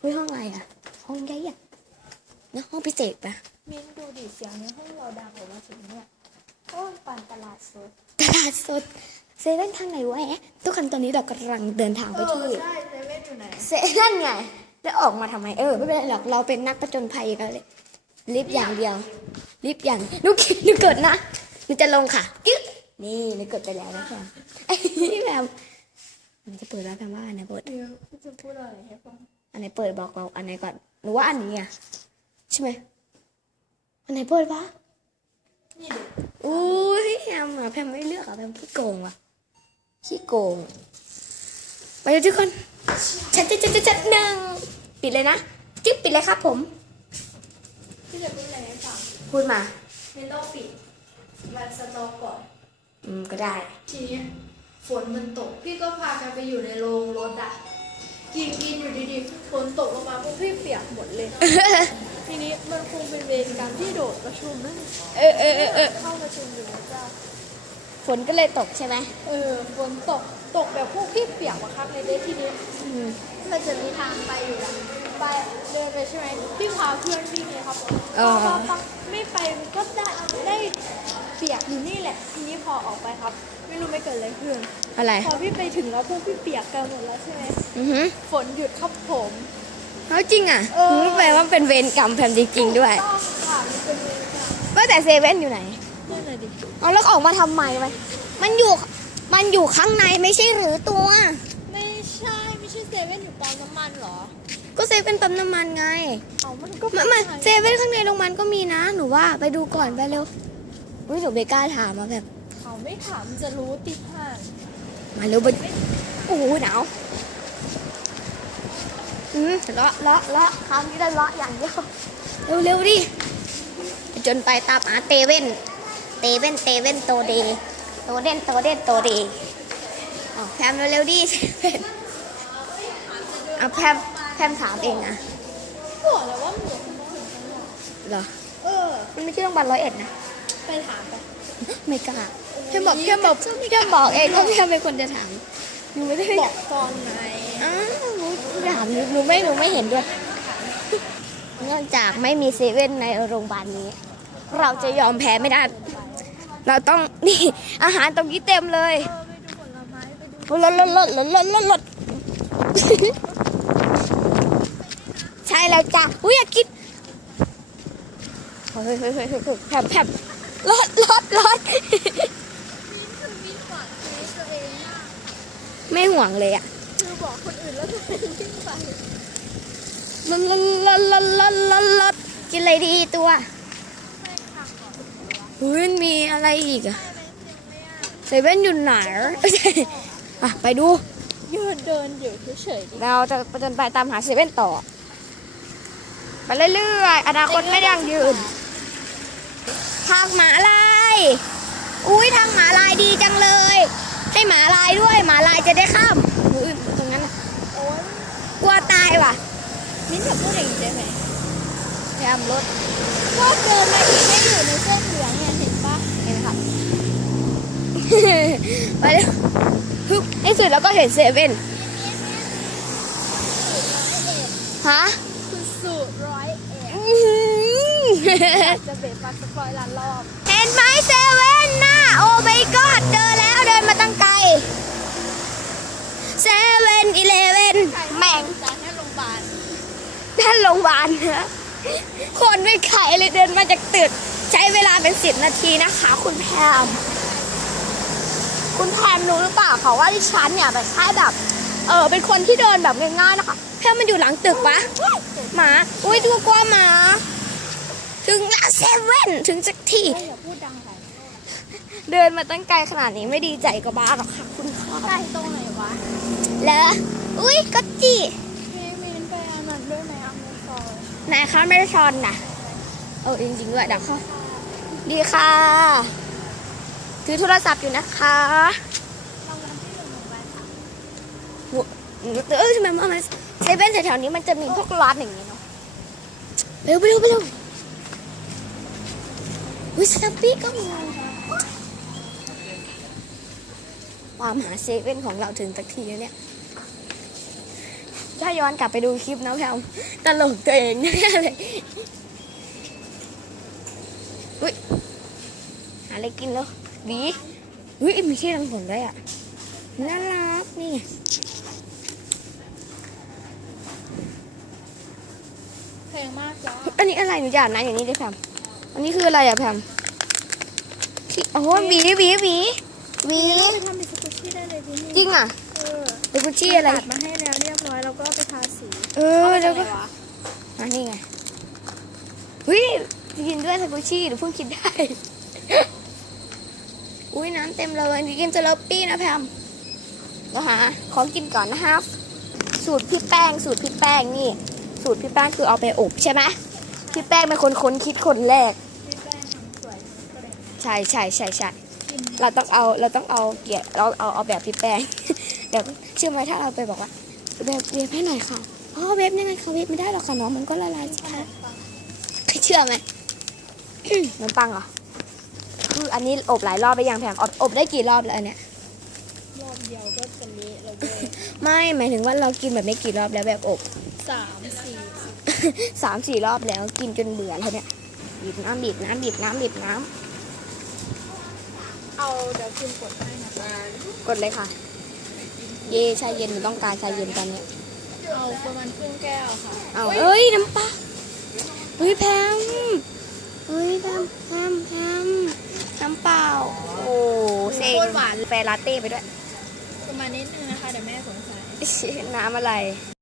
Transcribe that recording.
เฮ้ยห้องอะไรอะ ห้องใหญ่อะนะห้องพิเศษปะมิ้นดูดิเสียงในห้องเราดังออกมาถึงเนี่ยโอ้ยปั่นตลาดสดตลาดสดเซเว่นทางไหนวะแอะทุกคนตอนนี้เรากำลังเดินทางไปที่ใช่เซเว่นอยู่ไหนเซเว่นไงแล้วออกมาทำไมเออไม่เป็นไรหรอกเราเป็นนักประจนภัยกันเลยรีบอย่างเดียวรีบอย่างหนุคิดหนุเกิดนะหนูจะลงค่ะยึดนี่หนูเกิดไปแล้วนะแพมไอ้แพมมันจะเปิดแล้วแพมว่าอันไหนเปิดเดี๋ยวพี่จะพูดอะไรให้ฟัง อันไหนเปิดบอกเราอันไหนก่อนหนูว่าอันนี้อะใช่ไหมอันไหนเปิดปะนี่เด็กอุ้ยแพมอะแพมไม่เลือกอะแพมขี้โกงว่ะขี้โกง ไปเลยทุกคนชัดชัดชัดชัดหนึ่งปิดเลยนะจิ๊บปิดเลยครับผมพี่จะพูดอะไรให้ฟังพูดมาในโลกปิดวันสต็อกก่อน อืมก็ได้ ทีนี้ฝนมันตก พี่ก็พากันไปอยู่ในโรงรถอะ กินกินอยู่ดีๆฝนตกลงมาพวกพี่เปียกหมดเลย ทีนี้มันคงเป็นเวรกรรมที่โดดประชุมนั่นเออเออเออเออเข้าประชุมอยู่นะเจ้าฝนก็เลยตกใช่ไหมเออฝนตกตกแบบพวกพี่เปียกมาครับในเด้ทีนี้อืมมันจะมีทางไปอยู่แล้วไปเดินไปใช่ไหมพี่พาเพื่อนพี่ไงครับเออพอพอไม่ไปมันก็ได้ได้ เปียกอยู่นี่แหละ ทีนี้พอออกไปครับ ไม่รู้ไม่เกิดอะไรขึ้น อะไร พอพี่ไปถึงแล้วพวกพี่เปียกกันหมดแล้วใช่ไหมอือหือฝนหยุดครับผมเขาจริงอะเออหือแปลว่าเป็นเวรกรรมแพมจริงๆด้วยต้องค่ะมันเป็นเวรกรรมว่าแต่เซเว่นอยู่ไหนนี่หน่อยดิเอาแล้วออกมาทำไมมันมันอยู่ มันอยู่ข้างในไม่ใช่หรือตัว ไม่ใช่ไม่ใช่เซเว่นอยู่ปั๊มน้ำมันเหรอก็เซเว่นปั๊มน้ำมันไง เอามันก็มันมันเซเว่นข้างในโรงพยาบาลก็มีนะ หนูว่าไปดูก่อนไปเร็ว อุ้ยหนูไม่กล้าถามมาแบบ เขาไม่ถามจะรู้ติดห่างมาเร็วไปโอ้โหหนาวอืมเลาะเลาะเลาะคราวนี้ได้เลาะอย่างเดียวเร็วเร็วดิจนไปตามหาเตเว่นเตเว่นเตเว่นโตเดโตเด่นโตเด่นโตเดอ๋อแพมเร็วๆดิเซเว่นเอาแพมแพมถามเองอะบอกแล้วว่าหมูคุณต้องถึงจังหวะเหรอ เออ มันไม่ใช่โรงพยาบาลร้อยเอ็ดนะ ไปถามไปไม่กล้าแพมบอกแพมบอกแพมบอกเองว่าแพมเป็นคนจะถามหนูไม่ได้บอกตอนไหนอ้าวหนูถามหนูหนูไม่หนูไม่เห็นด้วยเนื่องจากไม่มีเซเว่นในโรงพยาบาลนี้ เราจะยอมแพ้ไม่ได้ เราต้องนี่อาหารตรงนี้เต็มเลยเออไปดูผลไม้ไปดูลดลดลดลดลดลดลดใช่แล้วจ้ะอุ้ยอยากกินเฮ้ยเฮ้ยเฮ้ยเฮ้ยเฮ้ยแผบแผบลด ลดลดคือมีขวานชีวิตตัวเองมากไม่ห่วงเลยอะ คือบอกคนอื่นแล้วตัวเองวิ่งไปลดลดลดลดลดลดลดกินอะไรดีตัวแม่งทางก่อนเฮ้ยมันมีอะไรอีกอะแม่งจริงเลยอะเซเว่นอยู่ไหนเอ้ยอะไปดูยืนเดินอยู่เฉยๆดิเราจะประจนไปตามหาเซเว่นต่อ ไปเรื่อยๆอนาคตไม่ยั่งยืน ทางหมาลาย อุ้ยทางหมาลายดีจังเลย ให้หมาลายด้วยหมาลายจะได้ข้ามอุ้ยตรงนั้นน่ะโอ้ยกลัวตายว่ะมิ้นจะพูดอย่างนี้ได้ไหมพยายามลดก็เดินมาอีกให้อยู่ในเส้นเหลืองเนี่ยเห็นปะเห็นไหมครับ ไปเลยฮึบในสุดแล้วก็เห็นเซเว่นฮะ คือสูตรร้อยเอ็ดอื้อหือ จะเบรกปักสปอยล้านรอบ เห็นไหมเซเว่นน่ะโอ้ my god เจอแล้วเดินมาตั้งไกลเซเว่นอีเลเว่นแม่งจานให้โรงพยาบาลท่านโรงพยาบาลนะคนไม่ไขเลยเดินมาจากตึกใช้เวลาเป็นสิบนาทีนะคะ คุณแพมคุณแพมรู้หรือเปล่าคะว่าดิฉันเนี่ยแบบแค่แบบเออเป็นคนที่เดินแบบง่ายๆนะคะแพมมันอยู่หลังตึกปะหมา อุ้ยตัวกลัวหมา ถึงแล้วเซเว่นถึงสักทีไม่อย่าพูดดังไปเดินมาตั้งไกลขนาดนี้ไม่ดีใจกับบ้าหรอกค่ะคุณพ่อใกล้ตรงไหนวะแล้วอุ้ยก็จีมีมินไปอันนั้นด้วยไหมอัมเมซอนไหนคะไม่ได้ชอนนะเออจริงๆด้วยเดี๋ยวเข้าดีค่ะ ถือโทรศัพท์อยู่นะคะรางวัลที่หนึ่งหนึ่งใบค่ะเออทำไมมามาเซเว่นแถวๆนี้มันจะมีพวกร้านอย่างนี้เนาะเร็วไปเร็วไปเร็ว วิสตัมปี้ก็มีความหาเซเว่นของเราถึงสักทีแล้วเนี่ย ถ้าย้อนกลับไปดูคลิปนะแพมตลกตัวเองแน่เลยอุ้ยหาอะไรกินแล้วดีอุ้ยมีที่รังผลด้วยอะน่ารักนี่แพงมากจ้าอันนี้อะไรหนูอยากนะอย่างนี้ดิแพม อันนี้คืออะไรอะแพมที่โอ้โหหวีหวีหวีหวีเราไปทำเป็นสกุชชี่ได้เลยพี่นี่จริงอะเออเป็นกุชชี่อะไร ตัดมาให้แล้วเรียบร้อยแล้วก็ไปทาสีเออแล้วก็อะไรวะอันนี้ไงเฮ้ยกินด้วยสกุชชี่หนูเพิ่งคิดได้ อุ้ยน้ำเต็มเลยนี่กินสโลปปี้นะแพมก็หาของกินก่อนนะครับสูตรพี่แป้ง สูตรพี่แป้งนี่ สูตรพี่แป้งคือเอาไปอบใช่ไหม พี่แป้งเป็นคนค้นคิดคนแรกพี่แป้งทำสวยก็เลยใช่ใช่ใช่ใช่กินเราต้องเอาเราต้องเอาเกียรเราเอาเอาแบบพี่แป้ง เดี๋ยวเชื่อไหมถ้าเราไปบอกว่าแบบเวฟให้หน่อยค่ะอ๋อเวฟยังไงคะเวฟไม่ได้หรอกค่ะน้องมันก็ละลายสิคะเชื่อไหมขนมปังเหรอคืออันนี้อบหลายรอบไปยังแพมอบอบได้กี่รอบแล้วอันเนี้ยรอบเดียวก็จะเละเราด้วยไม่หมายถึงว่าเรากินแบบไม่กี่รอบแล้วแบบอบสามสี่ สามสี่รอบแล้วกินจนเบื่อแล้วเนี่ยบีบน้ำบีบน้ำบีบน้ำบีบน้เอาเดี๋ยวกินกดให้นะคะำกดเลยค่ะ เย่ชาเย็นหนูต้องการชาเย็นตอนเนี้ยเอาประมาณครึ่งแก้วค่ะเอาเอ้ยน้ำปลาเฮ้ยแพมเฮ้ยแพมแพมแพมน้ำเปล่าโอ้เซ็งโคตรหวานแฟลาเต้ไปด้วย ประมาณนิดนึงนะคะเดี๋ยวแม่สงสัยน้ำอะไร